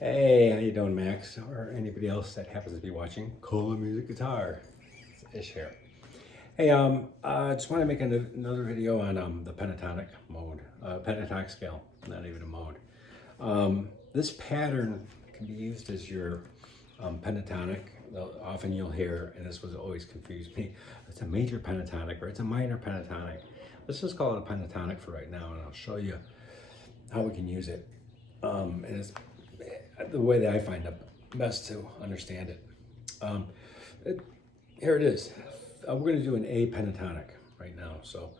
Hey, how you doing, Max? Or anybody else that happens to be watching Cola Music Guitar? It's Ish here. Hey, I just want to make another video on the pentatonic mode, pentatonic scale, not even a mode. This pattern can be used as your pentatonic. Often you'll hear, and this was always confused me, it's a major pentatonic or it's a minor pentatonic. Let's just call it a pentatonic for right now, and I'll show you how we can use it. And it's the way that I find it best to understand it. Here it is. We're going to do an A pentatonic right now. So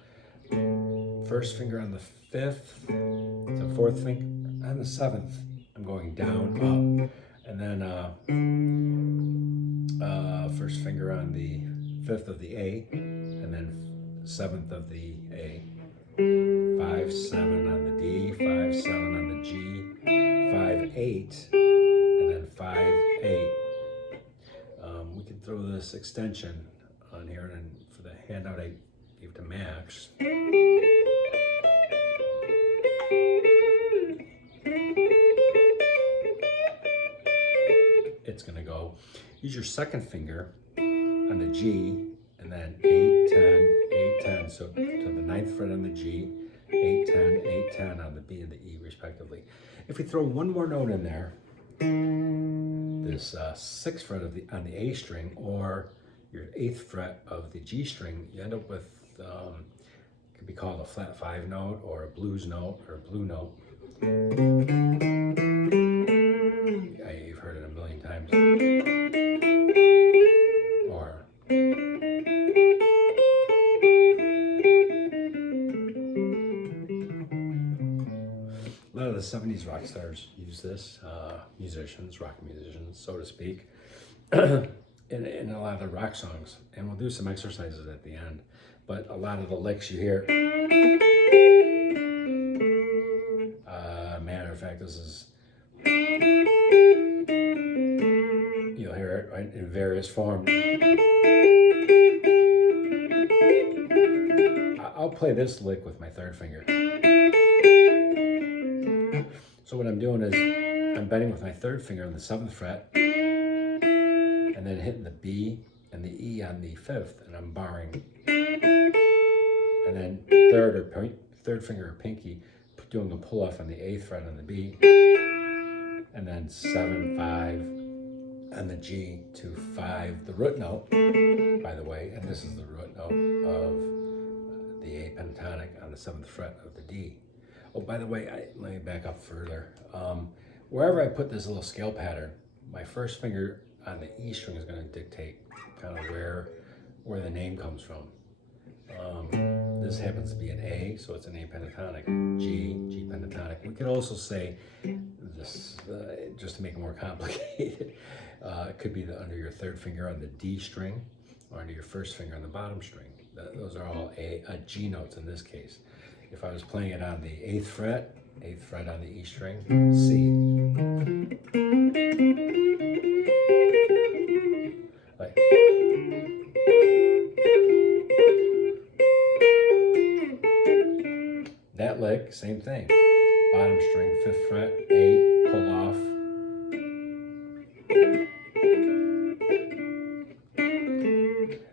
first finger on the fifth, the fourth finger on the seventh. I'm going down, up, and then first finger on the fifth of the A, and then seventh of the A. 5, 7 on the D, 5, 7 on the G, 5, 8, and then 5, 8. We can throw this extension on here, and for the handout I gave to Max. It's going to go, use your second finger on the G, and then 8, 10, 8, 10. So to the ninth fret on the G, 8, 10, 8, 10 on the B and the E respectively. If we throw one more note in there, this sixth fret on the A string or your eighth fret of the G string, you end up with, it could be called a flat 5 note or a blues note or a blue note. Yeah, you've heard it a million times. Or a lot of the 70s rock stars use this, musicians, rock musicians, so to speak, in a lot of the rock songs. And we'll do some exercises at the end. But a lot of the licks you hear, matter of fact, this is, you'll hear it right, in various forms. I'll play this lick with my third finger. So what I'm doing is I'm bending with my third finger on the 7th fret and then hitting the B and the E on the 5th, and I'm barring. And then third finger or pinky doing a pull off on the 8th fret on the B, and then 7, 5 on the G to 5, the root note, by the way, and this is the root note of the A pentatonic on the 7th fret of the D. Oh, by the way, let me back up further. Wherever I put this little scale pattern, my first finger on the E string is going to dictate kind of where the name comes from. This happens to be an A, so it's an A pentatonic. G pentatonic. We could also say this, just to make it more complicated, it could be under your third finger on the D string or under your first finger on the bottom string. Those are all G notes in this case. If I was playing it on the 8th fret on the E string, C. Like, that lick, same thing. Bottom string, 5th fret, 8, pull off.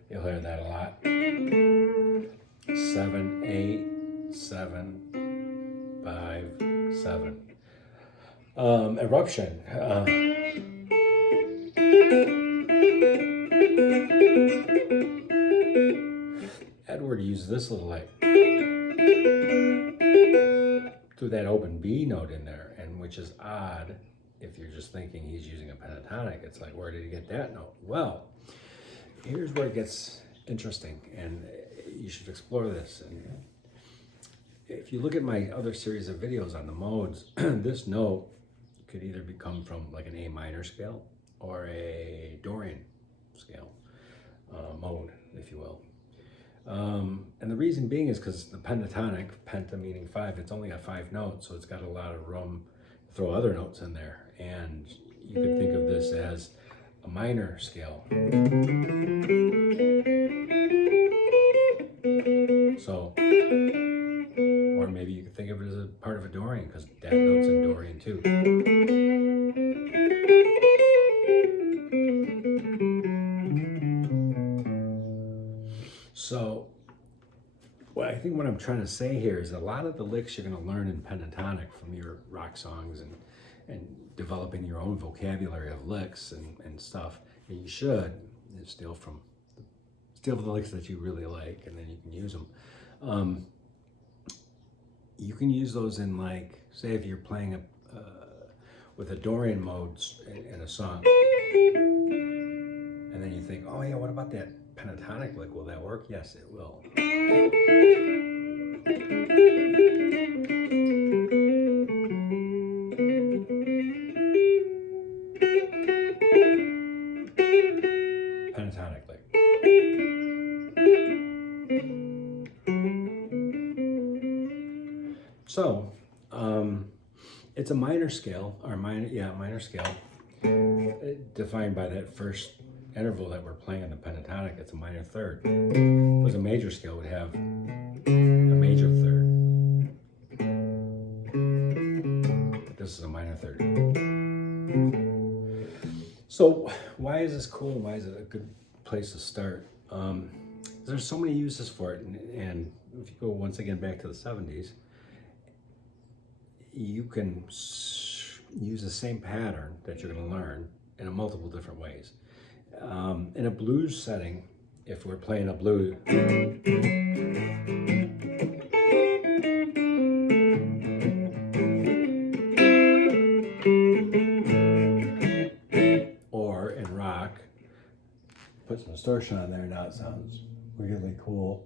You'll hear that a lot. 7, 8, 7, 5, 7. Eruption. Edward used this little light. Threw that open B note in there, and which is odd if you're just thinking he's using a pentatonic. It's like, where did he get that note? Well, here's where it gets interesting, and you should explore this. And if you look at my other series of videos on the modes, this note could either become from like an A minor scale or a Dorian scale mode, if you will. And the reason being is because the pentatonic, penta meaning 5, it's only got 5 notes, so it's got a lot of room to throw other notes in there. And you could think of this as a minor scale. So, or maybe you could think of it as a part of a Dorian, because that note's in Dorian too. think what I'm trying to say here is a lot of the licks you're going to learn in pentatonic from your rock songs and developing your own vocabulary of licks and stuff. And you should steal the licks that you really like, and then you can use them. You can use those in, like, say if you're playing with a Dorian modes in a song, and then you think, oh yeah, what about that pentatonic lick? Will that work? Yes, it will. Pentatonic lick. So, it's a minor scale, minor scale, defined by that first interval that we're playing in the pentatonic. It's a minor third. If it was a major scale, it would have a major third. But this is a minor third. So, why is this cool? Why is it a good place to start? There's so many uses for it, and if you go once again back to the 70s, you can use the same pattern that you're going to learn in multiple different ways. In a blues setting, if we're playing a blues, or in rock, put some distortion on there, now it sounds really cool.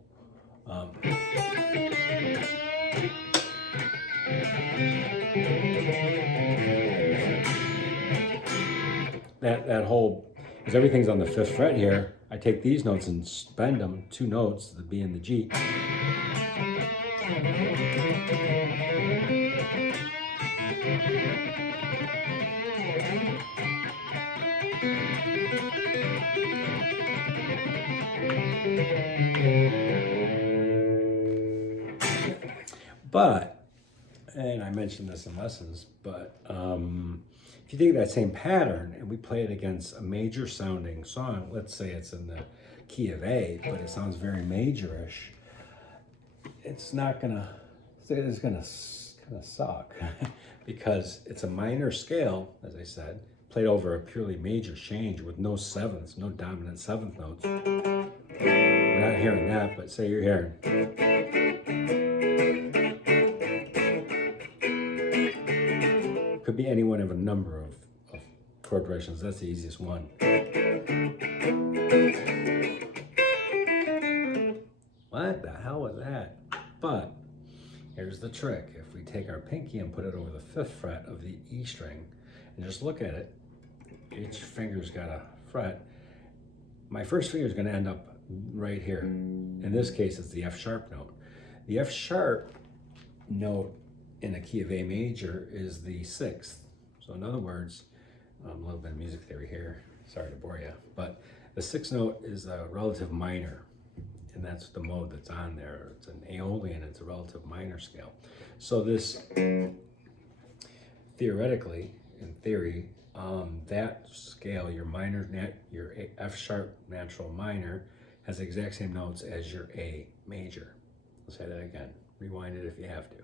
That whole, because everything's on the 5th fret here, I take these notes and bend them 2 notes, the B and the G. But, and I mentioned this in lessons, but if you take that same pattern and we play it against a major sounding song, let's say it's in the key of A, but it sounds very majorish, it's gonna kind of suck because it's a minor scale, as I said, played over a purely major change with no sevenths, no dominant 7th notes. We're not hearing that, but say you're hearing. Could be any one of a number of chord progressions. That's the easiest one. What the hell was that? But here's the trick. If we take our pinky and put it over the 5th fret of the E string and just look at it, each finger's got a fret. My first finger is going to end up right here. In this case, it's the F sharp note. The F sharp note in a key of A major is the 6th. So in other words, a little bit of music theory here, sorry to bore you, but the 6th note is a relative minor, and that's the mode that's on there. It's an Aeolian, it's a relative minor scale. So this, theoretically, in theory, that scale, your F sharp natural minor, has the exact same notes as your A major. I'll say that again, rewind it if you have to.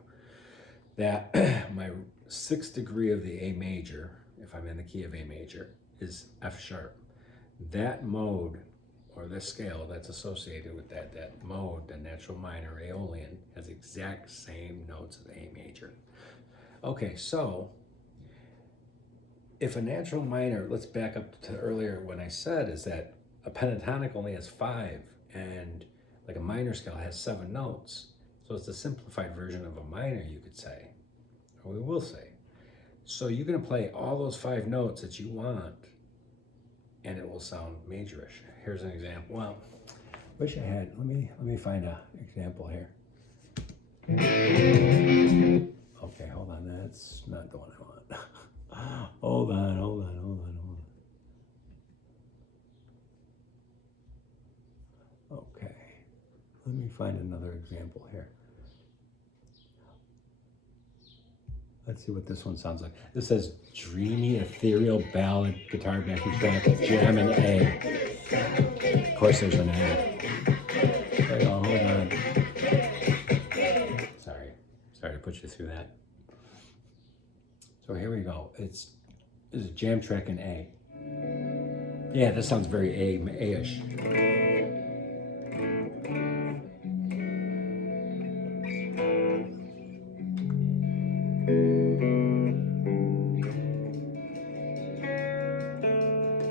That my 6th degree of the A major, if I'm in the key of A major, is F sharp. That mode, or this scale that's associated with that mode, the natural minor Aeolian, has the exact same notes as A major. Okay, so if a natural minor, let's back up to earlier when I said is that a pentatonic only has 5, and like a minor scale has 7 notes. So it's a simplified version of a minor, you could say, or we will say. So you're going to play all those 5 notes that you want, and it will sound majorish. Here's an example. Well, wish I had. Let me find an example here. Okay, hold on. That's not the one I want. Hold on. Okay, let me find another example here. Let's see what this one sounds like. This says dreamy, ethereal ballad, guitar backing track, jam in A. Of course there's an A. There you go, hold on. put you through that. So here we go. It's a jam track in A. Yeah, this sounds very A-ish.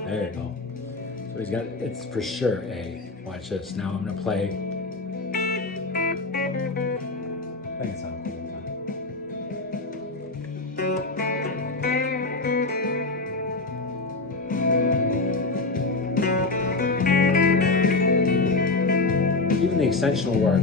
There you go. So he's got, it's for sure A. Watch this. Now I'm gonna play. I think it sounds cool. Even the extension will work.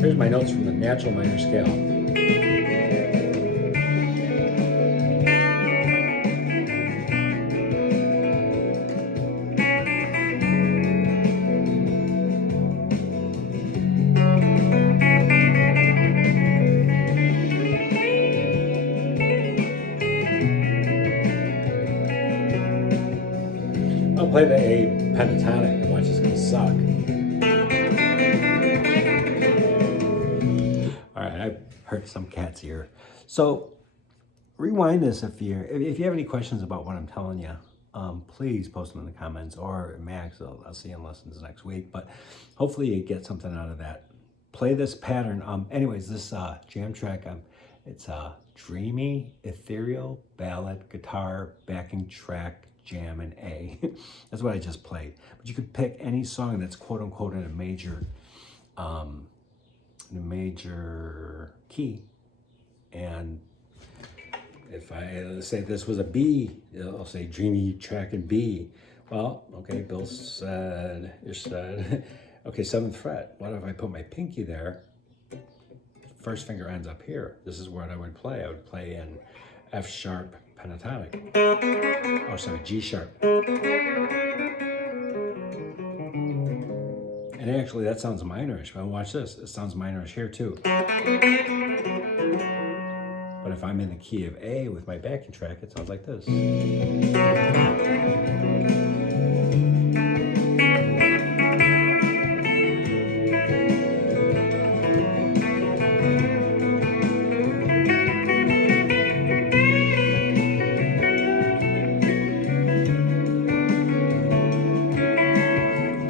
Here's my notes from the natural minor scale. I'll play the A pentatonic and watch it's gonna suck. All right, I hurt some cat's ear. So rewind this if you have any questions about what I'm telling you. Please post them in the comments, or Max, I'll see you in lessons next week. But hopefully you get something out of that. Play this pattern. Anyways, this jam track, it's a dreamy, ethereal, ballad, guitar, backing track, jam, and A. That's what I just played. But you could pick any song that's quote unquote in a major key. And if let's say this was a B, I'll say dreamy track in B. Well, okay, Bill said, okay, 7th fret. What if I put my pinky there? First finger ends up here. This is what I would play. I would play in F sharp pentatonic. Oh, sorry, G sharp. And actually, that sounds minorish. But watch this. It sounds minorish here too. But if I'm in the key of A with my backing track, it sounds like this.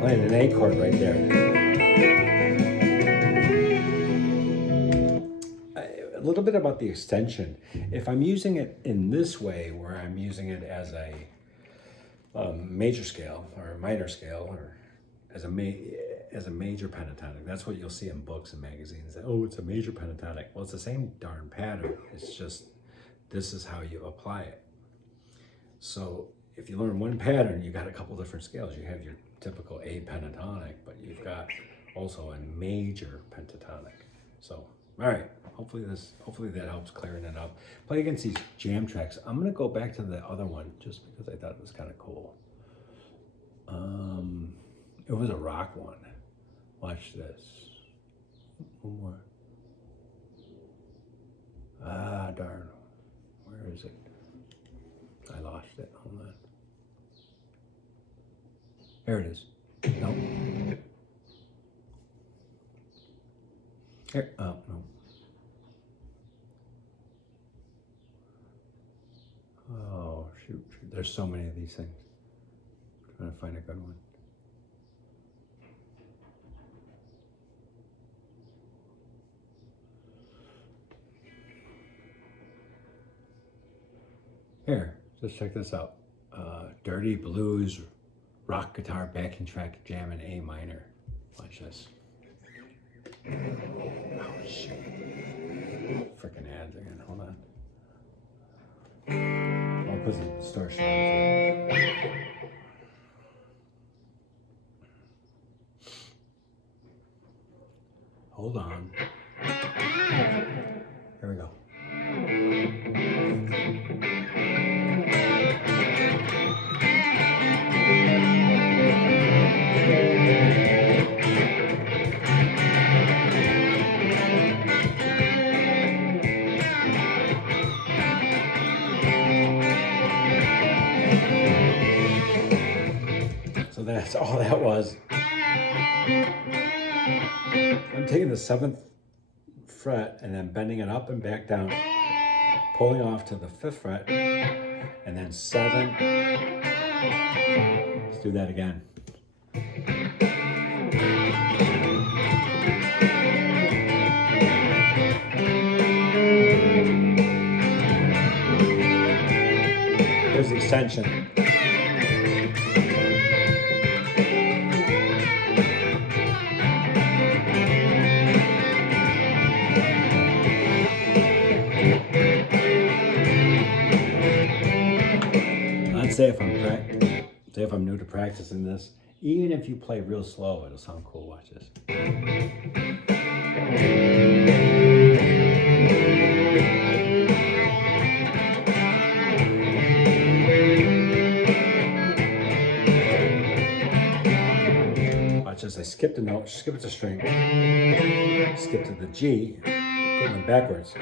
Playing an A chord right there. A little bit about the extension. If I'm using it in this way, where I'm using it as a major scale or a minor scale, or as a major pentatonic, that's what you'll see in books and magazines. Oh, it's a major pentatonic. Well, it's the same darn pattern. It's just this is how you apply it. So if you learn one pattern, you got a couple different scales. You have your typical A pentatonic, but you've got also a major pentatonic. So, all right, hopefully that helps clearing it up. Play against these jam tracks. I'm gonna go back to the other one just because I thought it was kind of cool. It was a rock one. Watch this. One more. Ah, darn. Where is it? I lost it. Hold on. There it is. No. Here. Oh, no. Oh, shoot. There's so many of these things. I'm trying to find a good one. Here, just check this out. Dirty Blues, rock guitar, backing track, jam in A minor. Watch this. Oh, shit. Frickin' ads again. Hold on. I'll put some distortion on it. Hold on. Here we go. that's all that was. I'm taking the 7th fret and then bending it up and back down, pulling off to the 5th fret, and then 7. Let's do that again. Here's the extension. I'd say if I'm new to practicing this, even if you play real slow, it'll sound cool. Watch this. Watch this. I skipped a note, skipped a string, skipped to the G, going backwards.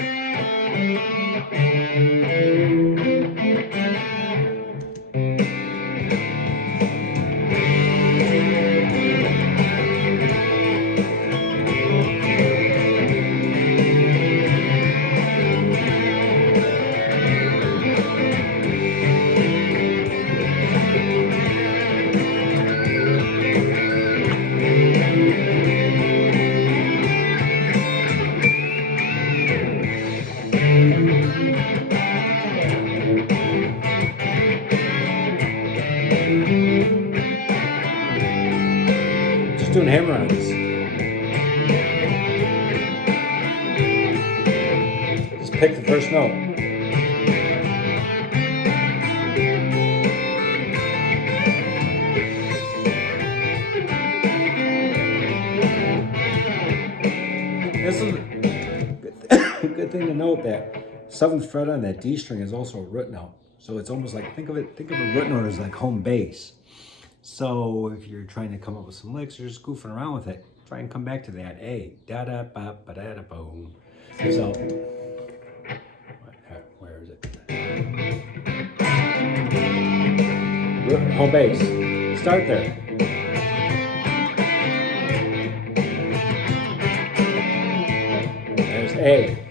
Doing hammer on this. Just pick the first note. This is a good thing to note that 7th fret on that D string is also a root note. So it's almost like, think of a root note as like home bass. So if you're trying to come up with some licks, you're just goofing around with it, try and come back to that A. Da da ba ba da da boom. So where is it? Home bass. Start there. There's A.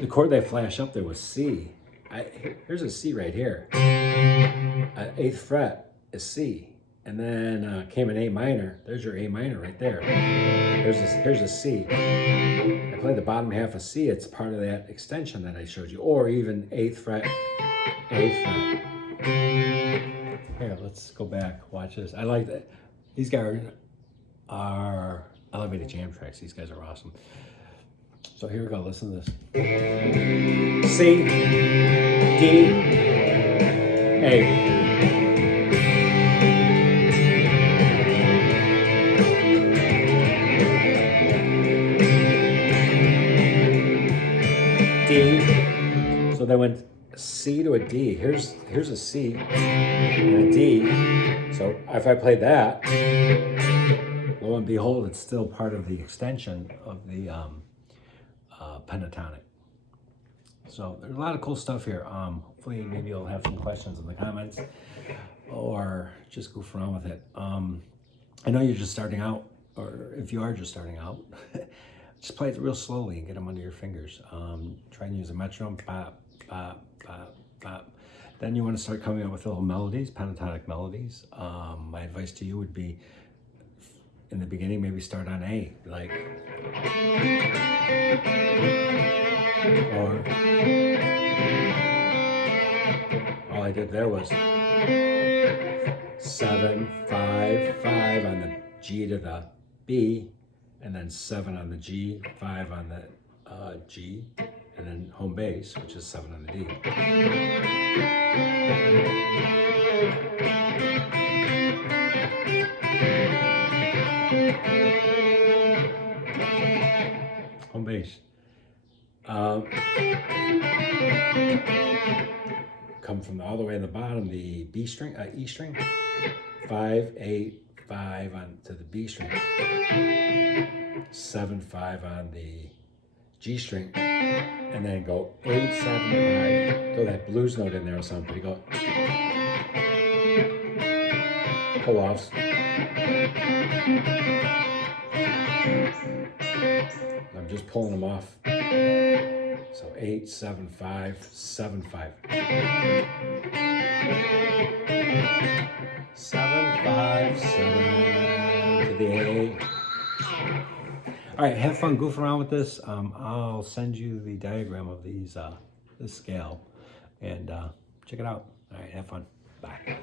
The chord that flashed up there was C. Here's a C right here. 8th fret is C. And then came an A minor. There's your A minor right there. Here's a C. I played the bottom half of C. It's part of that extension that I showed you. Or even 8th fret, 8th fret. Here, let's go back. Watch this. I like that. These guys are elevated jam tracks. These guys are awesome. So here we go. Listen to this. C, D, A. D. So they went C to a D. Here's a C and a D. So if I play that, lo and behold, it's still part of the extension of the pentatonic. So there's a lot of cool stuff here. Hopefully maybe you'll have some questions in the comments or just goof around with it. I know you're just starting out, or if you are just starting out, just play it real slowly and get them under your fingers. Try and use a metronome, bop, bop, bop, bop. Then you want to start coming up with little melodies, pentatonic melodies. My advice to you would be, in the beginning, maybe start on A, like, or all I did there was 7, 5, 5 on the G to the B, and then 7 on the G, 5 on the G, and then home bass, which is 7 on the D. Home bass. Come from all the way in the bottom, the B string, E string, 5, 8, 5 on to the B string, 7 5 on the G string, and then go 8 7 5. Throw that blues note in there or something. You go pull offs. I'm just pulling them off. So 8 7 5 7 5. 7 5 7 to the A. All right, have fun, goof around with this. I'll send you the diagram of these this scale, and check it out. All right, have fun. Bye.